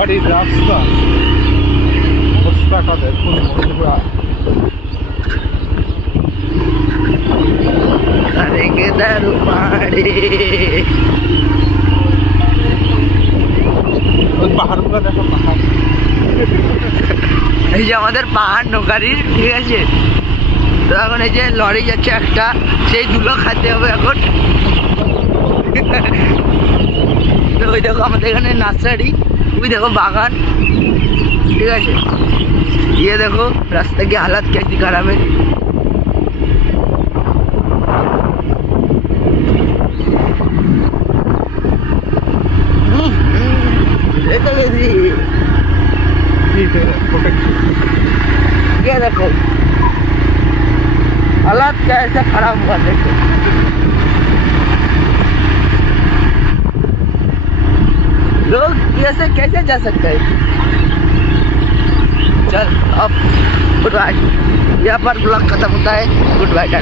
বাড়ির রাস্তা অবস্থাটা দেখুন বন্ধুরা। ওই পাহাড়গুলো দেখো, পাহাড়। এই যে আমাদের পাহাড় নৌকারির, ঠিক আছে। তো এখন এই যে লরি যাচ্ছে একটা, সেই ধুলো খাতে হবে এখন। তো ওই দেখো আমাদের এখানে নার্সারি, ওই দেখো বাগান, ঠিক আছে। ये देखो रास्ते की हालत कैसी खराब है। ये देखो हालत कैसे खराब हुआ, देखो। लोग ऐसे कैसे जा सकते हैं। चल अब गुड बाय, यहाँ पर ब्लॉग खत्म होता है। Good bye.